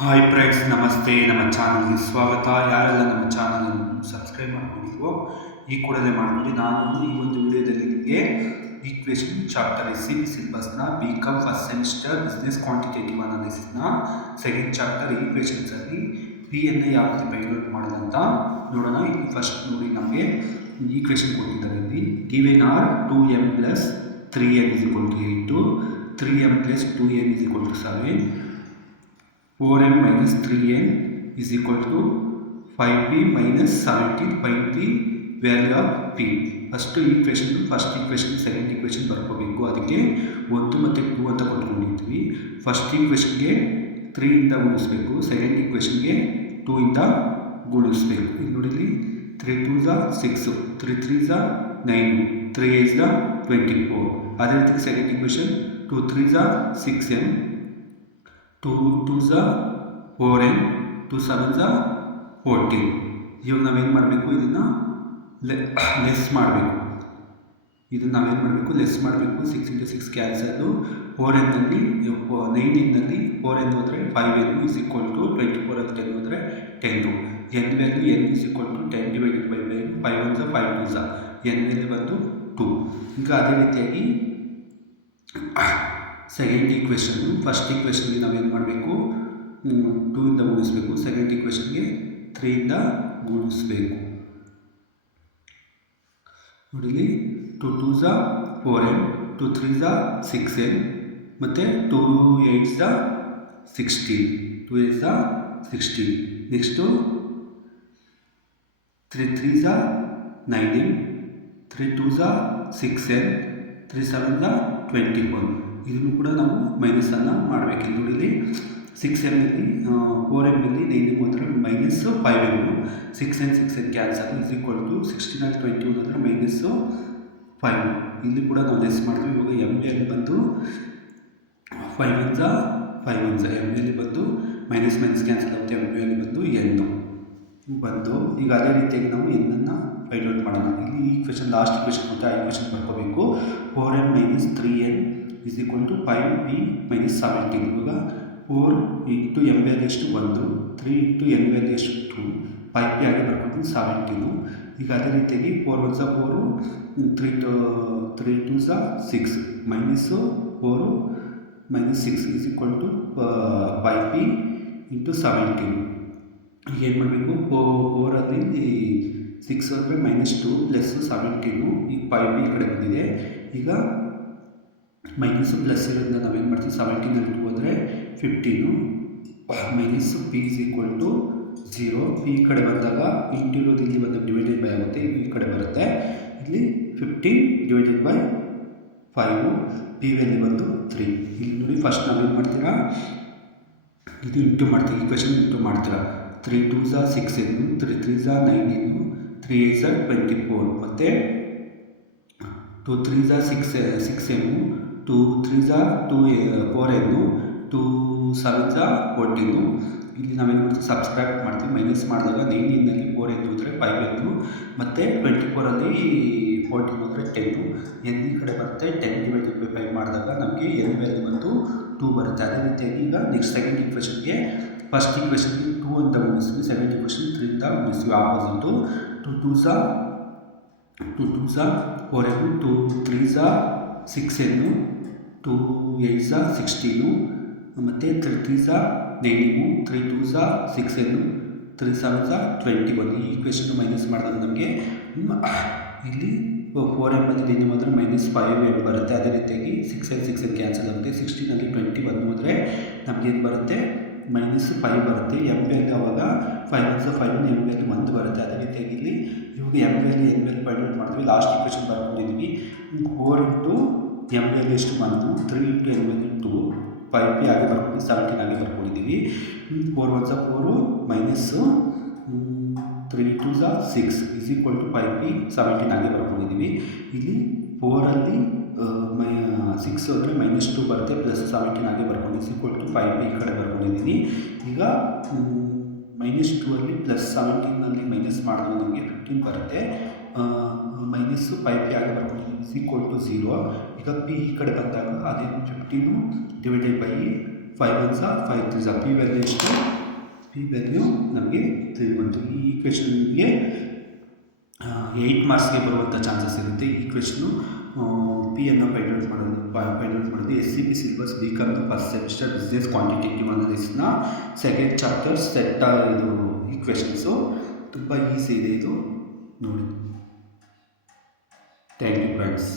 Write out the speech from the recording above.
Hi friends, ನಮಸ್ತೆ. ನಮ್ಮ ಚಾನಲ್ಗೆ ಸ್ವಾಗತ. ಯಾರೆಲ್ಲ ನಮ್ಮ ಚಾನಲನ್ನು ಸಬ್ಸ್ಕ್ರೈಬ್ ಮಾಡ್ಕೊಂಡಿಲ್ವೋ ಈ ಕೂಡಲೇ ಮಾಡ್ಕೊಳ್ಳಿ. ನಾನು ಈ ಒಂದು ವಿಡಿಯೋದಲ್ಲಿ ನಿಮಗೆ ಈಕ್ವೇಷನ್ ಚಾಪ್ಟರ್ ಸಿಲೆಬಸ್ನ BCom first semester business quantitative ಅನಾಲಿಸಿಸ್ನ ಸೆಕೆಂಡ್ ಚಾಪ್ಟರ್ ಈಕ್ವೇಷನ್ಸಲ್ಲಿ Pಯನ್ನು ಯಾವ ರೀತಿ ಫೈಂಡ್ ಮಾಡೋದಂತ ನೋಡೋಣ. ಇಲ್ಲಿ ಫಸ್ಟ್ ನೋಡಿ, ನಮಗೆ ಈಕ್ವೇಷನ್ ಕೊಟ್ಟಿದ್ದಾರೆ. ಇಲ್ಲಿ given are 2m plus 3n is equal to 8, 3m plus 2n is equal to 7, 4m minus 3n is equal to 5b minus 17. Find the value of p. First equation second equation ಬರ್ಕೋಬೇಕು. ಅದಕ್ಕೆ 1 ಮತ್ತು 2 ಅಂತ ಕೊಟ್ಕೊಂಡಿರ್ತೀವಿ. First ಈಕ್ವೇಷನ್ಗೆ 3 ಇಂದ ಗುಣಿಸ್ಬೇಕು, second ಈಕ್ವೇಷನ್ಗೆ 2 ಇಂದ ಗುಣಿಸ್ಬೇಕು. ಇಲ್ಲಿ ನೋಡಿ, 3 2s are 6, 3 3s are 9, 3 8s are 24. ಅದೇ ರೀತಿ second equation 2 3s are 6m, 2 2s are 4n, 2 7s are 14. ಇವಾಗ ನಾವೇನು ಮಾಡಬೇಕು, ಇದನ್ನು ಲೆಸ್ ಮಾಡಬೇಕು. ಇದನ್ನು ನಾವೇನು ಮಾಡಬೇಕು, ಲೆಸ್ ಮಾಡಬೇಕು. 6 into 6 ಕ್ಯಾನ್ಸಲ್ಲು. 4n-ನಲ್ಲಿ 9ನಲ್ಲಿ 4n ಹೋದರೆ 5n is equal to 24 10 ಹೋದರೆ 10. n value n is equal to 10 divided by 5 1s 5 2s. n value ಬಂದು 2. ಈಗ ಅದೇ ರೀತಿಯಾಗಿ ಸೆಕೆಂಡ್ ಈಕ್ವೇಷನ್, ಫಸ್ಟ್ ಈಕ್ವೇಷನ್ಗೆ ನಾವೇನು ಮಾಡಬೇಕು, 2 ಇಂದ ಗುಣಿಸಬೇಕು. ಸೆಕೆಂಡ್ ಈಕ್ವೇಷನ್ಗೆ 3 ಇಂದ ಗುಣಿಸಬೇಕು. ನೋಡಿ, 2 2s are 4n, 2 3s are 6n, ಮತ್ತು 2 8s are 16, 2 8s are 16. Next 3 3s are 9n, 3 2s are 6n, 3 7s are 21. ಇದನ್ನು ಕೂಡ ನಾವು ಮೈನಸನ್ನು ಮಾಡಬೇಕು. ಇಲ್ಲಿ 6m-ನಲ್ಲಿ 4m-ನಲ್ಲಿ 9m ಹೋದರೆ minus 5m, 6n 6n cancel is equal to 16 21 ಅಂದರೆ ಮೈನಸ್ 5. ಇಲ್ಲಿ ಕೂಡ ನಾವು ಲೆಸ್ ಮಾಡ್ತೀವಿ. ಇವಾಗ m ವ್ಯಾಲ್ಯೂ ಬಂದು 5 1s are 5 1s, m value ಬಂದು ಮೈನಸ್ ಮೈನಸ್ ಕ್ಯಾನ್ಸಲ್ ಆಗುತ್ತೆ. m ವ್ಯಾಲ್ಯೂ ಬಂದು n ಬಂದು. ಈಗ ಅದೇ ರೀತಿಯಾಗಿ ನಾವು n-ಅನ್ನು ಫೈಂಡ್ ಔಟ್ ಮಾಡೋಣ. ಇಲ್ಲಿ ಈ ಕ್ವೆಶನ್ ಲಾಸ್ಟ್ ಕ್ವೆಶನ್ ಕೊಟ್ಟು ಆ question ಬರ್ಕೋಬೇಕು. 4n minus 3n is equal to 5b minus 17. ಇವಾಗ 4 ಇಂಟು m ವ್ಯಾಲ್ಯೂ ಎಷ್ಟು 1, 3 ಇಂಟು n ವ್ಯಾಲ್ಯೂ ಎಷ್ಟು 2, 5b ಆಗಿ ಬರ್ಕೊತೀನಿ 17. ಈಗ ಅದೇ ರೀತಿಯಾಗಿ 4 1s are 4, 3 2s are 6, minus 4 minus 6 is equal to 5b into 17. ಈಗ ಏನು ಮಾಡಬೇಕು, 4ಅಲ್ಲಿ 6 ಅಂದರೆ ಮೈನಸ್ 2 ಪ್ಲಸ್ 17. ಈಗ 5b ಈ ಕಡೆ ಬಂದಿದೆ. ಈಗ ಮೈನಸ್ಸು ಪ್ಲಸ್ ಇರೋದನ್ನ ನಾವೇನು ಮಾಡ್ತೀವಿ, 17ನಲ್ಲಿ 2 ಅಂದರೆ 15, minus p is equal to 0. p ಈ ಕಡೆ ಬಂದಾಗ ಇಂಟು ಇರೋದು ಇಲ್ಲಿ ಬಂದು ಡಿವೈಡೆಡ್ ಬೈ ಆಗುತ್ತೆ, ಈ ಕಡೆ ಬರುತ್ತೆ. ಇಲ್ಲಿ 15 ಡಿವೈಡೆಡ್ ಬೈ 5, p ವ್ಯಾಲ್ಯೂ ಬಂದು 3. ಇಲ್ಲಿ ನೋಡಿ, ಫಸ್ಟ್ ನಾವೇನು ಮಾಡ್ತೀರಾ, ಇದು ಇಂಟು ಮಾಡ್ತೀವಿ, ಈ ಕ್ವೆಶನ್ ಇಂಟು ಮಾಡ್ತೀರಾ. 3 2s are 6n, 3 3s are 9n, 3 8s are 24, ಮತ್ತು 2 3s are 6m, 2 3s are 4n, 2 7s are 14. ಇಲ್ಲಿ ನಾವೇನು ಮಾಡ್ತೀವಿ, ಸಬ್ಸ್ಟ್ರಾಕ್ಟ್ ಮಾಡ್ತೀವಿ. ಮೈನಸ್ ಮಾಡಿದಾಗ 9ನಲ್ಲಿ 4n ಹೋದರೆ 5n, ಮತ್ತು 24ಅಲ್ಲಿ 14 ಹೋದರೆ 10. n ಈ ಕಡೆ ಬರುತ್ತೆ. 10 ಡಿವೈಡೆಡ್ ಬೈ 5 ಮಾಡಿದಾಗ ನಮಗೆ n ವ್ಯಾಲ್ಯೂ ಬಂದು 2 ಬರುತ್ತೆ. ಅದೇ ರೀತಿಯಾಗಿ ಈಗ ನೆಕ್ಸ್ಟ್ ಸೆಕೆಂಡ್ ಈಕ್ವೇಷನ್ಗೆ ಫಸ್ಟ್ ಈಕ್ವೇಷನ್ಗೆ 2 ಅಂತ ಗುಣಿಸ್ತೀವಿ, ಸೆಕೆಂಡ್ ಈಕ್ವೇಷನ್ 3 ಅಂತ ಗುಣಿಸ್ತೀವಿ. ಆಪೋಸಿಟು 2 2s are 4n, 2 3s are 6n, 2 8s are 16, ಮತ್ತು 3 3s are 9, 3 2s are 6n, 3 7s are 21. ಈ ಈಕ್ವೇಷನ್ ಮೈನಸ್ ಮಾಡಿದಾಗ ನಮಗೆ ಇಲ್ಲಿ 4m-ನಲ್ಲಿ 9 ಹೋದರೆ ಮೈನಸ್ 5m ಬರುತ್ತೆ. ಅದೇ ರೀತಿಯಾಗಿ 6n 6n ಕ್ಯಾನ್ಸಲ್ ಆಗುತ್ತೆ. 16ನಲ್ಲಿ 21 ಹೋದರೆ ನಮಗೇನು ಬರುತ್ತೆ, ಮೈನಸ್ 5 ಬರುತ್ತೆ. m ವ್ಯಾಲ್ಯೂ ಅವಾಗ 5 1s 5, m ವ್ಯಾಲ್ಯೂ 1 ಬರುತ್ತೆ. ಅದೇ ರೀತಿಯಾಗಿ ಇಲ್ಲಿ ಇವಾಗ m value n value find out ಮಾಡ್ತೀವಿ. ಲಾಸ್ಟ್ ಈಕ್ವೇಷನ್ ಬರ್ಕೊಂಡಿದ್ದೀವಿ. 4 ಇಂಟು m ವ್ಯಾಲ್ಯೂ ಎಷ್ಟು 1, 3 ಇಂಟು n ವ್ಯಾಲ್ಯೂ 2, 5b ಆಗಿ ಬರ್ಕೊಂಡು 17 ಆಗಿ ಬರ್ಕೊಂಡಿದ್ದೀವಿ. 4 1s are 4, minus 3 2s are 6 is equal to 5b 17 ಆಗಿ ಬರ್ಕೊಂಡಿದ್ದೀವಿ. ಇಲ್ಲಿ 4ಅಲ್ಲಿ 6 ಹೋದರೆ ಮೈನಸ್ 2 ಬರುತ್ತೆ, ಪ್ಲಸ್ 17 ಆಗಿ ಬರ್ಕೊಂಡು is equal to 5b ಈ ಕಡೆ ಬರ್ಕೊಂಡಿದ್ದೀನಿ. ಈಗ ಮೈನಸ್ 2ಅಲ್ಲಿ ಪ್ಲಸ್ 17ನಲ್ಲಿ ಮೈನಸ್ ಮಾಡಿದ್ರೆ ನಮಗೆ 15 ಬರುತ್ತೆ. ಮೈನಸ್ಸು 5b ಆಗಿ ಬರ್ಕೊಂಡಿದ್ದೀವಿ is equal to 0. ಈಗ p ಈ ಕಡೆ ಬಂದಾಗ ಅದೇ 15 ಡಿವೈಡೆಡ್ ಬೈ 5 1 5 3 ಪಿ ವ್ಯಾಲ್ಯೂ ಎಷ್ಟು? ಪಿ ವ್ಯಾಲ್ಯೂ ನಮಗೆ ತಿಳಿದುಬಂತು. ಈ ಈಕ್ವೇಷನ್ಗೆ 8 ಮಾರ್ಕ್ಸ್ಗೆ ಬರುವಂಥ ಚಾನ್ಸಸ್ ಇರುತ್ತೆ. ಈ ಕ್ವೆಶ್ಚನು ಪಿಯನ್ನು ಫೈಂಡ್ ಔಟ್ ಮಾಡೋದು ಎಸ್ ಸಿ ಪಿ ಸಿಲೆಬಸ್ ಬಿಕಾಮ್ದು ಫಸ್ಟ್ ಸೆಮಿಸ್ಟರ್ ಬಿಸ್ನೆಸ್ ಕ್ವಾಂಟಿಟೇಟಿವ್ ಅನಾಲಿಸಿಸ್ನ ಸೆಕೆಂಡ್ ಚಾಪ್ಟರ್ ಸೆಟ್ ಇದು ಈ ಕ್ವೆಶ್ಚನ್ಸು ತುಂಬ ಈಸಿ ಇದೆ ಇದು ನೋಡಿ. Thank you friends.